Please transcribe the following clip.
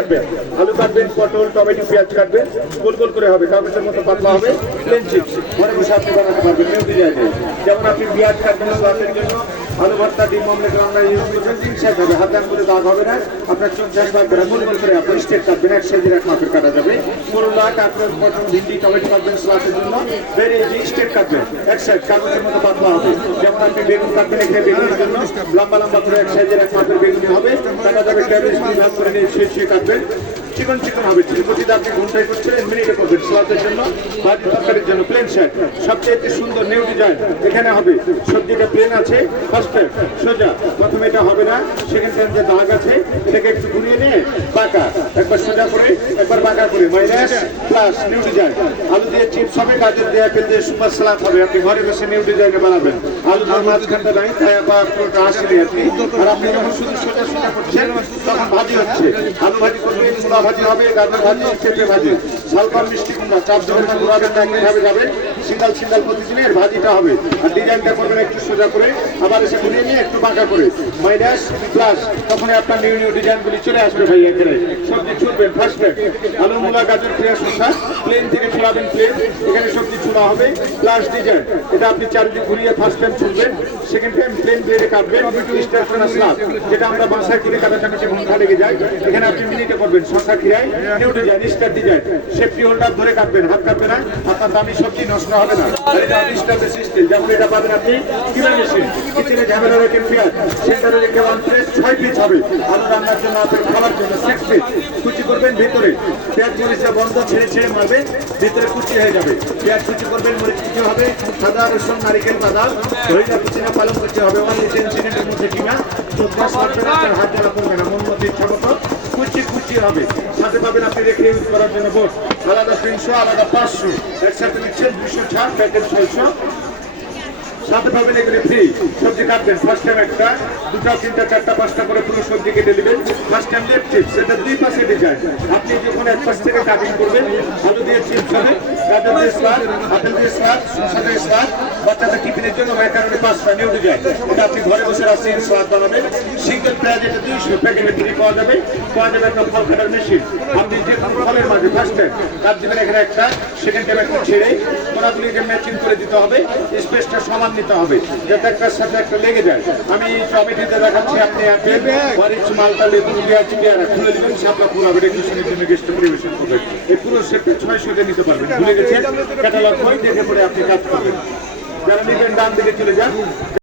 কাটবেন, আলু কাটবেন, পটল, টমেটো, পেঁয়াজ কাটবেন, গোল গোল করে হবে, কাগজের মতো পাতলা হবে, প্লেন চিপস ঘরে বসে আপনি বানাতে পারবেন নিউ ডিজাইনে। যেমন আপনি পেঁয়াজ কাটবেন সালাদের জন্য, আলু ভর্তা, ডিম অমলেট রান্না ইউজ করবেন, তিন সাইজ হবে, হাতে আঙ্গুলে দাগ হবে না, আপনার চোখ চাষ লাগবে না, গোল গোল করে আপনি স্টেট কাটবেন, এক সাইজের এক মাপের কাটা যাবে। করলা, কাঁকরোল, পটল, ভিন্ডি, টমেটো কাটবেন সালাদের জন্য, বেড়ে স্টেট কাটবেন, এক সাইজ কাগজের মতো পাতলা হবে। যেমন আপনি বেগুন কাটবেন, এখানে বেগুনের জন্য লম্বা লম্বা করে এক সাইজের এক মাপের বেগুনি হবে, কাটা যাবে, ক্যাবেজ ভাগ করে নিয়ে ছুঁয়ে কাটবেন, চিকন চিকন হবে। প্রতিটা আপনি ঘন্টায় করছেন, মিনিটে করবেন সালাদের জন্য, ভাজি তরকারির জন্য প্লেন শার্ট সবচেয়ে সুন্দর নিউ ডিজাইন এখানে হবে। সবজিটা প্লেন আছে, ফার্স্ট সোজা, প্রথমে এটা হবে না, সেকেন্ড টাইম যে দাগ আছে এটাকে একটু ঘুরিয়ে নিয়ে বাঁকা, একবার সোজা করে একবার বাঁকা করে, মাইনাস প্লাস নিউ ডিজাইন। আলু দিয়ে চিপস হবে, গাজর দিয়ে আপেল দিয়ে সুপার সালাদ হবে, আপনি ঘরে বসে নিউ ডিজাইনে বানাবেন। আলু ধর মাঝখানটা নাই, তাই আসেনি আপনি, আর আপনি যখন শুধু সোজা সোজা করছেন তখন ভাজি হচ্ছে। আলু ভাজি করবেন, ছোলা ভাজি হবে, গাজর ভাজি, পেঁপে ভাজি, ঝালপাল, মিষ্টি কুমড়া, চাপ ধরে ঘুরাবেন না, একইভাবে যাবে, সিঙ্গাল সিঙ্গাল প্রতিদিনের ভাজিটা হবে। আর ডিজাইনটা করবেন একটু সোজা করে, আবার এসে ঘুরিয়ে নিয়ে একটু বাঁকা করে, মাইনাস প্লাস, তখন আপনার নিউ নিউ ডিজাইনগুলি চলে আসবে ভাই। এখানে সবজি ছুটবেন, ফার্স্ট আলু, মূলা, গাজর, পেঁয়াজ, শসা, প্লেন থেকে ছুড়াবেন, প্লেন, এখানে সবজি ছুড়া হবে, প্লাস ডিজাইন, এটা আপনি চারিদিক ঘুরিয়ে ফার্স্ট টাইম ছুটবেন, সেকেন্ড টাইম প্লেন ব্লেডে কাটবেন, স্টার করে স্লাব, যেটা আমরা বাসায় কিনে কাটাকাটি ঘন্টা লেগে যায়, এখানে আপনি মিনিটে করবেন। শসা, খিরাই, new design, star design, safety holder ধরে কাটবেন, হাত কাটবে না, আপনার দামি সবজি নষ্ট হবে না। যেমন এটা পাবেন আপনি কিমা মেশিন, কিচেনে ঝামেলা রেখে পেঁয়াজ, সেন্টারে রেখে 1 প্লেট 6 পিস হবে, আলু রান্নার জন্য, আপনার খাবার জন্য 6 পিস, কুচি করবেন ভিতরে, পেঁয়াজ মরিচটা বন্ধ, ছেড়ে ছেড়ে মারবেন, ভিতরে কুচি হয়ে যাবে, পেঁয়াজ কুচি করবেন, মরিচ কুচি হবে, সাদা রসুন, নারিকেল, বাদাম, ধরিয়া কুচি না পালন করতে হবে, 1 সেন্টিমিটার মধ্যে কিনা, চোদ্দাস লাগবে না, আপনার হাত জ্বালা করবে না, মন মতো ইচ্ছা মতো কুচি কুচি হবে। সাথে পাবেন আপনি রেখে ইউজ করার জন্য বোট, আলাদা 300, আলাদা 500, একসাথে নিচ্ছেন 200 ছাড়, প্যাকেট 600, সাথে পাবেন এগুলি ফ্রি। সবজি কাটবেন, ফার্স্ট টাইম একটা, দুটা, তিনটা, চারটা, পাঁচটা করে পুরো সবজি কেটে নেবেন। ফার্স্ট টাইম লেফট চিপস, সেটা 2 পাশে ডিজাইন, আপনি যখন এক পাশ থেকে কাটিং করবেন, আলু দিয়ে চিপস হবে, গাজর দিয়ে স্লাদ, আপেল দিয়ে স্লাদ, শসা দিয়ে স্লাদ, বাচ্চাদের টিফিনের জন্য ম্যাকারনি পাস্তা নিউ ডিজাইন, এটা আপনি ঘরে বসে রাখছেন স্লাদ বানাবেন। সিঙ্গেল প্রাইজ এটা 200, প্যাকেটে ফ্রি পাওয়া যাবে একটা ফল কাটার মেশিন। আপনি যে কোনো ফলের মাঝে ফার্স্ট টাইম কাট দেবেন, এখানে একটা, সেকেন্ড টাইম একটু ছেড়ে কোনাগুলিকে ম্যাচিং করে দিতে হবে, স্পেসটা সমান নিতে হবে, যাতে একটার সাথে একটা লেগে যায়। আমি টমেটোতে দেখাচ্ছি, আপনি আপেল, মরিচ, মালটা, লেবু, পেঁয়াজ, পেয়ারা খুলে দিবেন, শাপলা পুরাবে, ডেকোরেশনের জন্য গেস্টে পরিবেশন করবেন। এই পুরো সেটটা 600 দিয়ে নিতে পারবেন। ভুলে গেছেন, ক্যাটালগ বই দেখে পরে আপনি কাজ করবেন। যারা নেবেন ডান দিকে চলে যান।